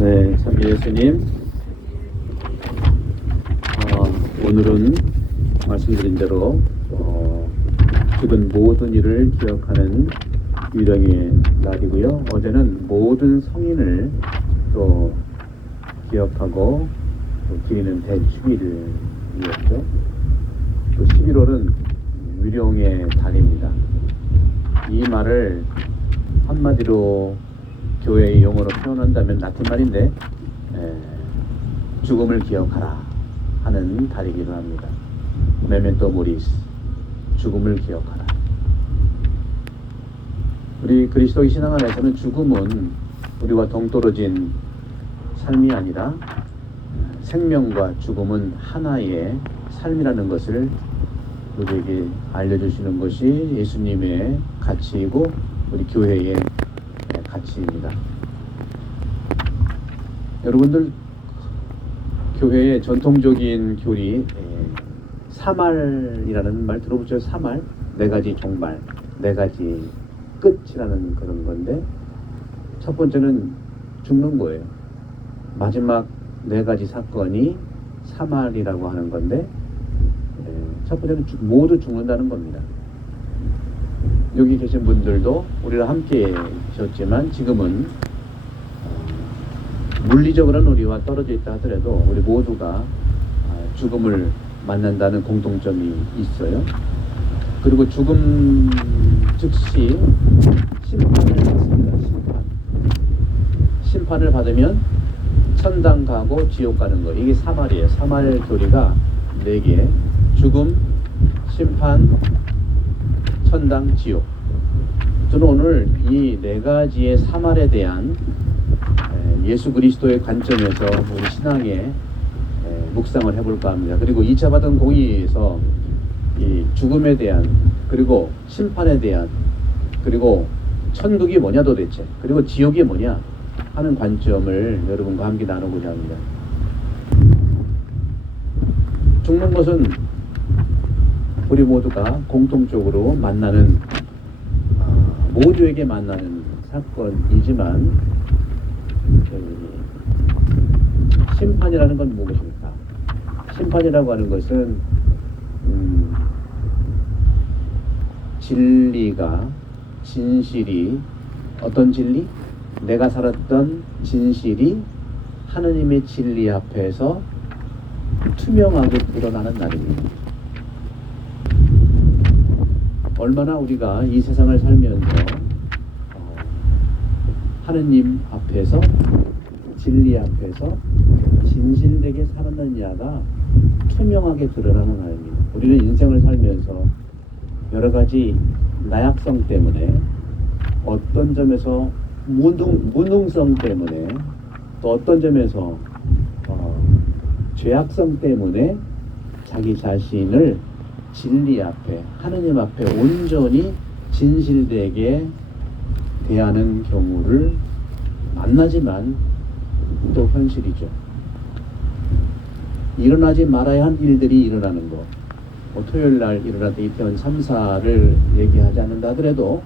네, 참 예수님, 오늘은 말씀드린 대로 죽은 모든 일을 기억하는 유령의 날이고요. 어제는 모든 성인을 또 기억하고 또 기리는 대축일이었죠. 또 11월은 유령의 달입니다. 이 말을 한마디로 교회의 용어로 표현한다면 라틴 말인데 죽음을 기억하라 하는 달이기도 합니다. 메멘토 모리스, 죽음을 기억하라. 우리 그리스도의 신앙 안에서는 죽음은 우리와 동떨어진 삶이 아니라 생명과 죽음은 하나의 삶이라는 것을 우리에게 알려주시는 것이 예수님의 가치이고 우리 교회의 가치입니다. 여러분들 교회의 전통적인 교리 사말이라는 말 들어보셨죠? 사말, 네 가지 종말, 네 가지 끝이라는 그런 건데 첫 번째는 죽는 거예요. 마지막 네 가지 사건이 사말이라고 하는 건데 첫 번째는 모두 죽는다는 겁니다. 여기 계신 분들도 우리랑 함께 계셨지만 지금은 물리적으로는 우리와 떨어져 있다 하더라도 우리 모두가 죽음을 만난다는 공통점이 있어요. 그리고 죽음 즉시 심판을 받습니다. 심판을 받으면 천당 가고 지옥 가는 거, 이게 사말이에요. 사말 교리가 4개: 죽음, 심판, 천당, 지옥. 저는 오늘 이 4가지의 사말에 대한 예수 그리스도의 관점에서 우리 신앙에 묵상을 해볼까 합니다. 그리고 2차 받은 공의에서 이 죽음에 대한, 그리고 심판에 대한, 그리고 천국이 뭐냐 도대체, 그리고 지옥이 뭐냐 하는 관점을 여러분과 함께 나누고자 합니다. 죽는 것은 우리 모두가 공통적으로 만나는, 모두에게 만나는 사건이지만 심판이라는 건 무엇입니까? 심판이라고 하는 것은 진리가, 진실이, 어떤 진리? 내가 살았던 진실이 하느님의 진리 앞에서 투명하게 드러나는 날입니다. 얼마나 우리가 이 세상을 살면서 하느님 앞에서, 진리 앞에서 진실되게 살았느냐가 투명하게 드러나는 날입니다. 우리는 인생을 살면서 여러 가지 나약성 때문에, 어떤 점에서 무능성 때문에, 또 어떤 점에서 죄악성 때문에 자기 자신을 진리 앞에, 하느님 앞에 온전히 진실되게 대하는 경우를 만나지만 또 현실이죠. 일어나지 말아야 한 일들이 일어나는 것. 토요일날 일어났던 이태원 참사를 얘기하지 않는다 하더라도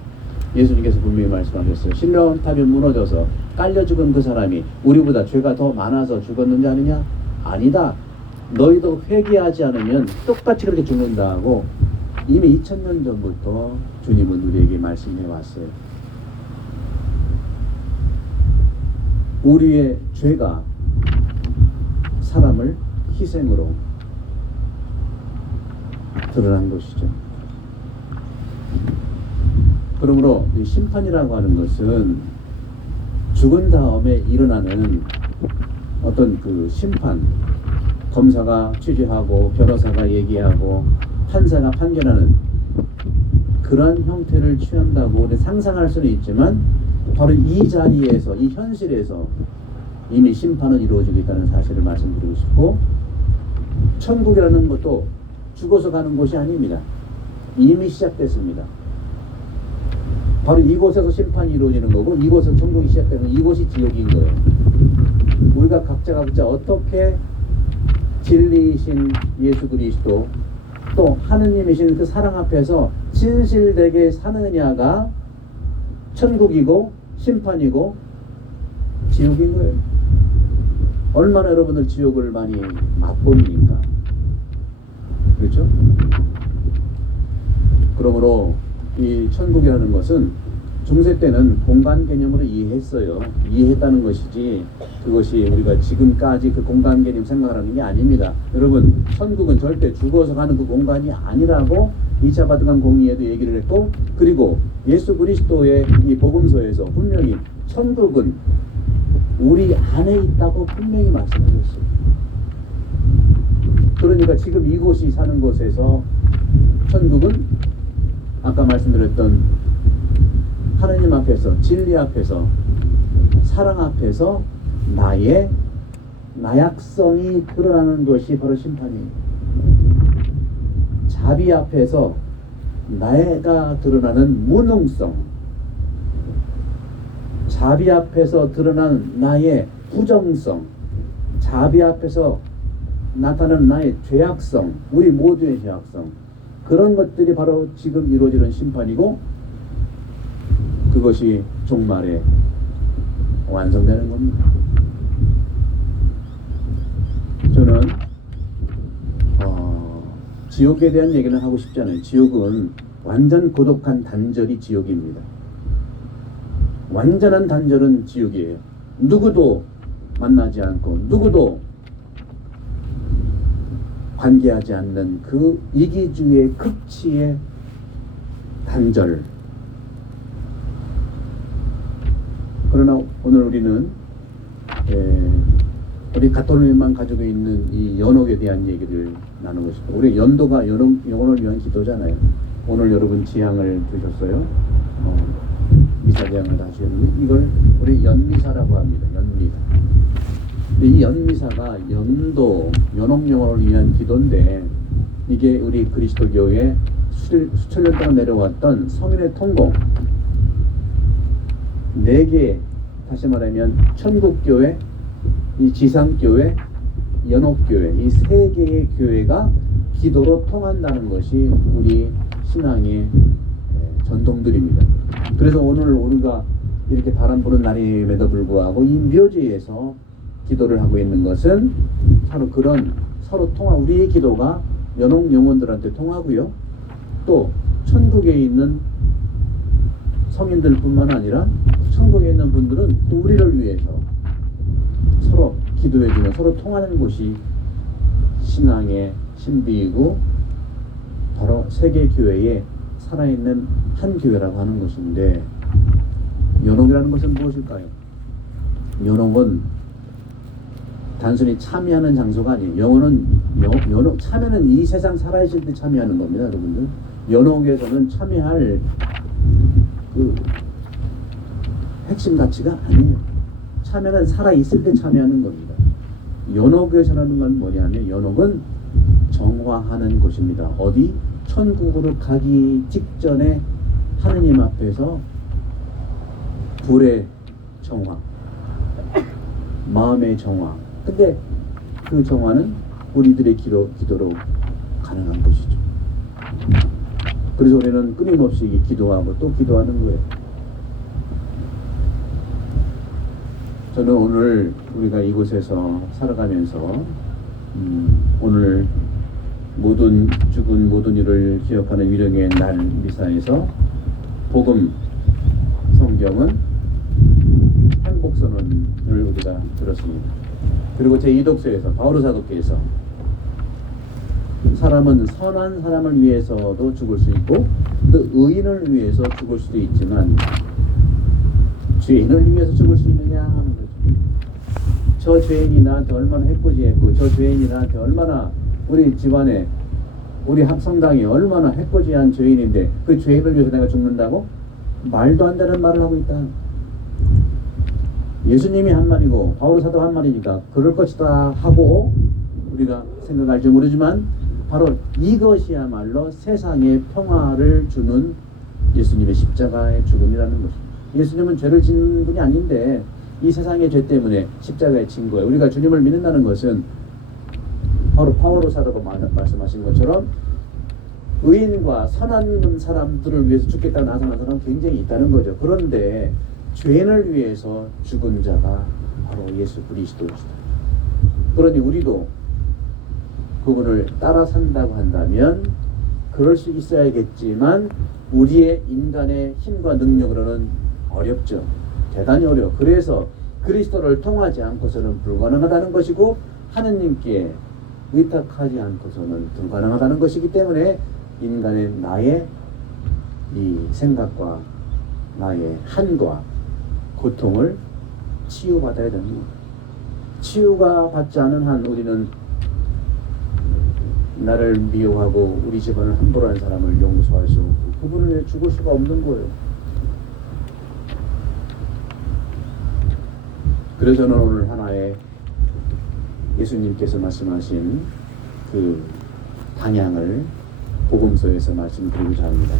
예수님께서 분명히 말씀하셨어요. 실로암탑이 무너져서 깔려 죽은 그 사람이 우리보다 죄가 더 많아서 죽었는지 아느냐? 아니다. 너희도 회개하지 않으면 똑같이 그렇게 죽는다고 이미 2000년 전부터 주님은 우리에게 말씀해 왔어요. 우리의 죄가 사람을 희생으로 드러난 것이죠. 그러므로 이 심판이라고 하는 것은 죽은 다음에 일어나는 어떤 그 심판, 검사가 취재하고 변호사가 얘기하고 판사가 판결하는 그러한 형태를 취한다고 상상할 수는 있지만 바로 이 자리에서, 이 현실에서 이미 심판은 이루어지고 있다는 사실을 말씀드리고 싶고, 천국이라는 것도 죽어서 가는 곳이 아닙니다. 이미 시작됐습니다. 바로 이곳에서 심판이 이루어지는 거고, 이곳에서 천국이 시작되는, 이곳이 지옥인 거예요. 우리가 각자 어떻게 진리이신 예수 그리스도, 또 하느님이신 그 사랑 앞에서 진실되게 사느냐가 천국이고 심판이고 지옥인 거예요. 얼마나 여러분들 지옥을 많이 맛봅니까? 그렇죠? 그러므로 이 천국이라는 것은 중세 때는 공간 개념으로 이해했어요. 이해했다는 것이지 그것이 우리가 지금까지 그 공간 개념 생각하는 게 아닙니다. 여러분, 천국은 절대 죽어서 가는 그 공간이 아니라고 2차 바티칸 공의회도 얘기를 했고, 그리고 예수 그리스도의 이 복음서에서 분명히 천국은 우리 안에 있다고 분명히 말씀하셨어요. 그러니까 지금 이곳이 사는 곳에서 천국은 아까 말씀드렸던 하느님 앞에서, 진리 앞에서, 사랑 앞에서 나의 나약성이 드러나는 것이 바로 심판이에요. 자비 앞에서 내가 드러나는 무능성, 자비 앞에서 드러나는 나의 부정성, 자비 앞에서 나타나는 나의 죄악성, 우리 모두의 죄악성, 그런 것들이 바로 지금 이루어지는 심판이고, 그것이 종말에 완성되는 겁니다. 저는 지옥에 대한 얘기는 하고 싶지 않아요. 지옥은 완전 고독한 단절이 지옥입니다. 완전한 단절은 지옥이에요. 누구도 만나지 않고 누구도 관계하지 않는 그 이기주의 극치의 단절. 그러나 오늘 우리는 우리 가톨릭만 가지고 있는 이 연옥에 대한 얘기를 나누고 싶어요. 우리 연도가 영혼을 위한 기도잖아요. 오늘 여러분 지향을 주셨어요. 미사 지향을 다 주셨는데 이걸 우리 연미사라고 합니다. 연미사. 이 연미사가 연옥 영혼을 위한 기도인데, 이게 우리 그리스도교의 수천 년 동안 내려왔던 성인의 통공, 4개, 다시 말하면 천국교회, 이 지상교회, 연옥교회, 이 3개의 교회가 기도로 통한다는 것이 우리 신앙의 전통들입니다. 그래서 오늘 우리가 이렇게 바람 부는 날임에도 불구하고 이 묘지에서 기도를 하고 있는 것은 바로 그런 서로 우리의 기도가 연옥 영혼들한테 통하고요, 또 천국에 있는 성인들뿐만 아니라 천국에 있는 분들은 또 우리를 위해서 서로 기도해주는, 서로 통하는 곳이 신앙의 신비이고 바로 세계교회에 살아있는 한 교회라고 하는 것인데, 연옥이라는 것은 무엇일까요? 연옥은 단순히 참여하는 장소가 아니에요. 연옥, 참여는 이 세상 살아있을 때 참여하는 겁니다, 여러분들. 연옥에서는 참여할 그 핵심 가치가 아니에요. 참여는 살아있을 때 참여하는 겁니다. 연옥에서라는 건 뭐냐면, 연옥은 정화하는 곳입니다. 어디? 천국으로 가기 직전에 하느님 앞에서 불의 정화, 마음의 정화. 근데 그 정화는 우리들의 기도로 가능한 것이죠. 그래서 우리는 끊임없이 기도하고 또 기도하는 거예요. 저는 오늘 우리가 이곳에서 살아가면서 오늘 죽은 모든 이를 기억하는 위령의 날 미사에서 복음 성경은 행복선언을 우리가 들었습니다. 그리고 제2독서에서 바오로 사도께서 사람은 선한 사람을 위해서도 죽을 수 있고 또 의인을 위해서 죽을 수도 있지만 죄인을 위해서 죽을 수 있느냐 하는 거죠. 저 죄인이 나한테 얼마나 해코지했고, 저 죄인이 나한테 얼마나, 우리 집안에 우리 합성당이 얼마나 해코지한 죄인인데 그 죄인을 위해서 내가 죽는다고? 말도 안 되는 말을 하고 있다. 예수님이 한 말이고 바오로 사도 한 말이니까 그럴 것이다 하고 우리가 생각할지 모르지만, 바로 이것이야말로 세상에 평화를 주는 예수님의 십자가의 죽음이라는 것입니다. 예수님은 죄를 짓는 분이 아닌데 이 세상의 죄 때문에 십자가에 친 거예요. 우리가 주님을 믿는다는 것은 바로 바오로 사도가 말씀하신 것처럼 의인과 선한 사람들을 위해서 죽겠다는 나서는 사람은 굉장히 있다는 거죠. 그런데 죄인을 위해서 죽은 자가 바로 예수 그리스도입니다. 그러니 우리도 그분을 따라 산다고 한다면 그럴 수 있어야겠지만 우리의 인간의 힘과 능력으로는 어렵죠. 대단히 어려워. 그래서 그리스도를 통하지 않고서는 불가능하다는 것이고 하느님께 의탁하지 않고서는 불가능하다는 것이기 때문에 인간의 나의 이 생각과 나의 한과 고통을 치유받아야 되는 거예요. 치유가 받지 않은 한 우리는 나를 미워하고 우리 집안을 함부로 한 사람을 용서할 수 없고 그분을 위해 죽을 수가 없는 거예요. 그래서 저는 오늘 하나의 예수님께서 말씀하신 그 방향을 복음서에서 말씀드리고자 합니다.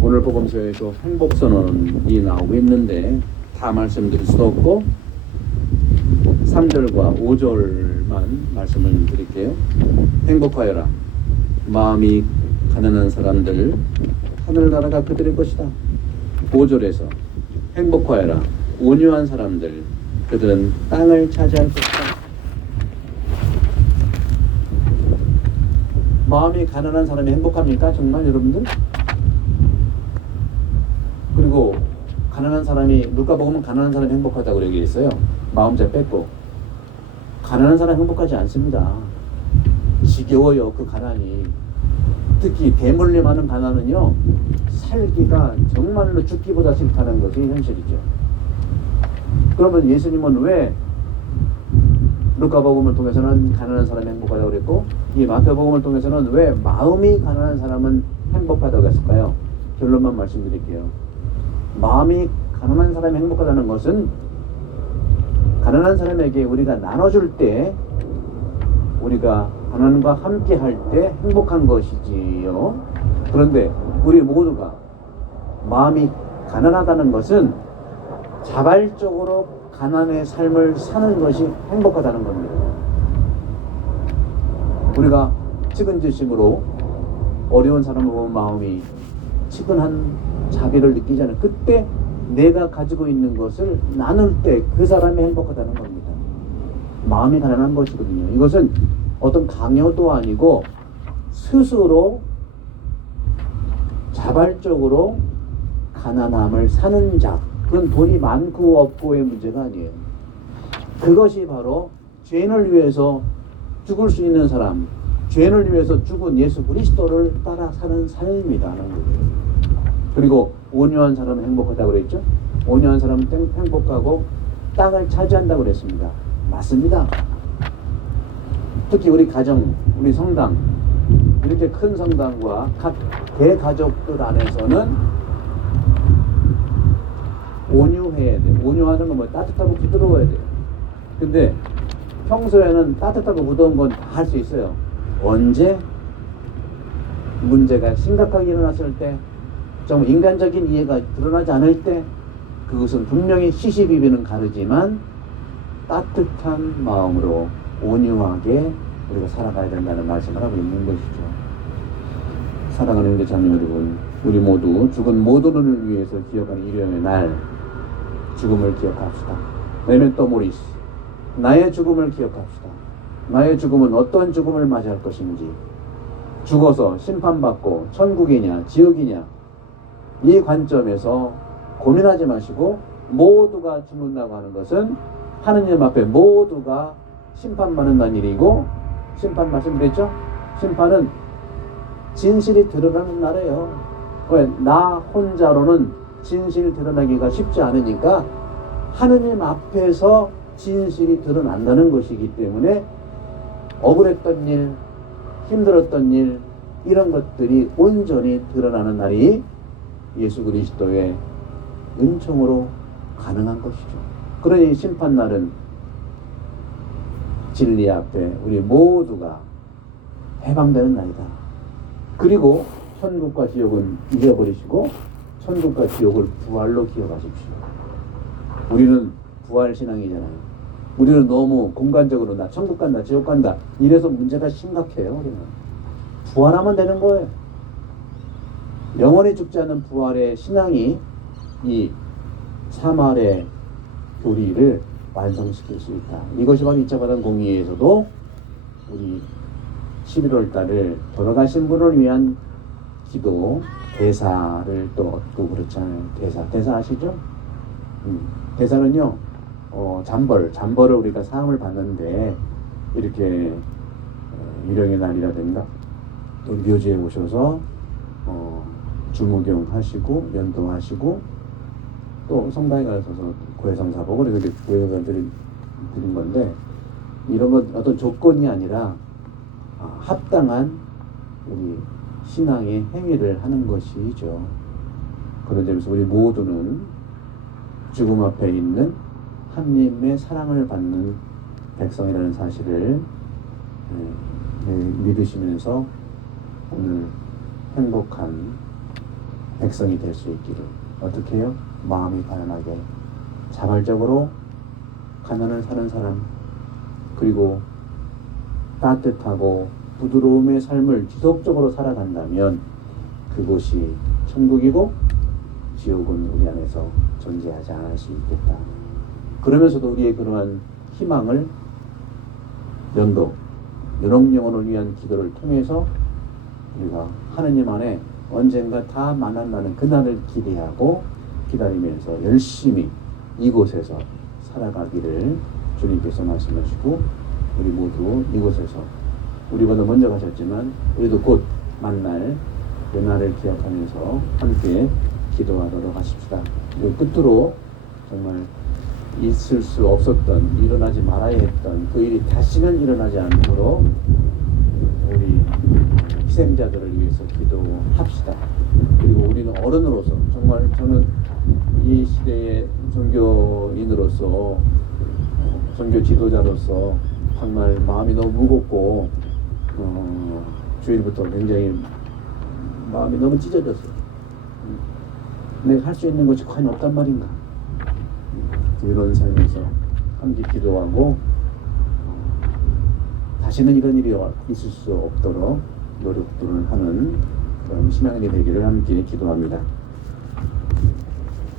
오늘 복음서에서 행복선언이 나오고 있는데 다 말씀드릴 수도 없고 3절과 5절만 말씀을 드릴게요. 행복하여라. 마음이 가난한 사람들 하늘나라가 그들의 것이다. 5절에서 행복하여라. 온유한 사람들 그들은 땅을 차지할 것이다. 마음이 가난한 사람이 행복합니까? 정말 여러분들? 그리고 가난한 사람이 누가복음은 가난한 사람이 행복하다고 얘기했어요. 마음자 뺏고 가난한 사람 행복하지 않습니다. 지겨워요. 그 가난이. 특히 배물림 하는 가난은요 살기가 정말로 죽기보다 싫다는 것이 현실이죠. 그러면 예수님은 왜 루카복음을 통해서는 가난한 사람이 행복하다고 그랬고 이 마태복음을 통해서는 왜 마음이 가난한 사람은 행복하다고 했을까요? 결론만 말씀드릴게요. 마음이 가난한 사람이 행복하다는 것은 가난한 사람에게 우리가 나눠줄 때 우리가 가난과 함께 할 때 행복한 것이지요. 그런데 우리 모두가 마음이 가난하다는 것은 자발적으로 가난의 삶을 사는 것이 행복하다는 겁니다. 우리가 측은지심으로 어려운 사람을 보면 마음이 측은한 자비를 느끼잖아요. 그때 내가 가지고 있는 것을 나눌 때 그 사람이 행복하다는 겁니다. 마음이 가난한 것이거든요. 이것은 어떤 강요도 아니고 스스로 자발적으로 가난함을 사는 자. 그건 돈이 많고 없고의 문제가 아니에요. 그것이 바로 죄인을 위해서 죽을 수 있는 사람, 죄인을 위해서 죽은 예수 그리스도를 따라 사는 삶이다 하는 거예요. 그리고 온유한 사람은 행복하다고 그랬죠? 온유한 사람은 행복하고 땅을 차지한다고 그랬습니다. 맞습니다. 특히 우리 가정, 우리 성당, 이렇게 큰 성당과 각 대가족들 안에서는 온유해야 돼. 온유하는 건 뭐 따뜻하고 부드러워야 돼요. 근데 평소에는 따뜻하고 부드러운 건 다 할 수 있어요. 언제 문제가 심각하게 일어났을 때, 좀 인간적인 이해가 드러나지 않을 때, 그것은 분명히 시시비비는 가르지만 따뜻한 마음으로 온유하게 우리가 살아가야 된다는 말씀을 하고 있는 것이죠. 사랑하는 형제 자매 여러분, 우리 모두 죽은 모두를 위해서 기억하는 일요일의 날 죽음을 기억합시다. 메멘토 모리스. 나의 죽음을 기억합시다. 나의 죽음은 어떤 죽음을 맞이할 것인지, 죽어서 심판받고 천국이냐 지옥이냐, 이 관점에서 고민하지 마시고 모두가 죽는다고 하는 것은 하느님 앞에 모두가 심판받는 일이고, 심판 말씀드렸죠? 심판은 진실이 드러나는 날이에요. 왜? 나 혼자로는 진실이 드러나기가 쉽지 않으니까 하느님 앞에서 진실이 드러난다는 것이기 때문에 억울했던 일, 힘들었던 일, 이런 것들이 온전히 드러나는 날이 예수 그리스도의 은총으로 가능한 것이죠. 그러니 심판날은 진리 앞에 우리 모두가 해방되는 날이다. 그리고 천국과 지옥은 잊어버리시고 천국과 지옥을 부활로 기억하십시오. 우리는 부활신앙이잖아요. 우리는 너무 공간적으로 나 천국 간다 지옥 간다 이래서 문제가 심각해요. 우리는 부활하면 되는 거예요. 영원히 죽지 않는 부활의 신앙이 이 3할의 교리를 완성시킬 수 있다. 이것이 바로 2차 바단 공의에서도 우리 11월 달을 돌아가신 분을 위한 기도 대사를 또 얻고 그렇잖아요. 대사 아시죠? 대사는요, 잠벌을 우리가 사함을 받는데 이렇게 유령의 날이라든가 또 묘지에 오셔서 주무경 하시고 연도하시고 또 성당에 가셔서 고해성사복을 이렇게 고해성사들이 드린 건데, 이런 건 어떤 조건이 아니라 합당한 우리 신앙의 행위를 하는 것이죠. 그런 점에서 우리 모두는 죽음 앞에 있는 하나님의 사랑을 받는 백성이라는 사실을 믿으시면서 오늘 행복한 백성이 될 수 있기를. 어떻게 해요? 마음이 가난하게 자발적으로 가난을 사는 사람, 그리고 따뜻하고 부드러움의 삶을 지속적으로 살아간다면 그곳이 천국이고 지옥은 우리 안에서 존재하지 않을 수 있겠다. 그러면서도 우리의 그러한 희망을 연옥 영혼을 위한 기도를 통해서 우리가 하느님 안에 언젠가 다 만난다는 그날을 기대하고 기다리면서 열심히 이곳에서 살아가기를 주님께서 말씀하시고, 우리 모두 이곳에서 우리보다 먼저 가셨지만 우리도 곧 만날 그날을 기억하면서 함께 기도하도록 하십시다. 그리고 끝으로 정말 있을 수 없었던, 일어나지 말아야 했던 그 일이 다시는 일어나지 않도록 우리 희생자들을 위해서 기도합시다. 그리고 우리는 어른으로서, 정말 저는 이 시대의 종교인으로서, 종교 지도자로서 정말 마음이 너무 무겁고 주일부터 굉장히 마음이 너무 찢어졌어요. 내가 할 수 있는 것이 과연 없단 말인가. 이런 삶에서 함께 기도하고 다시는 이런 일이 있을 수 없도록 노력들을 하는 그런 신앙인이 되기를 함께 기도합니다.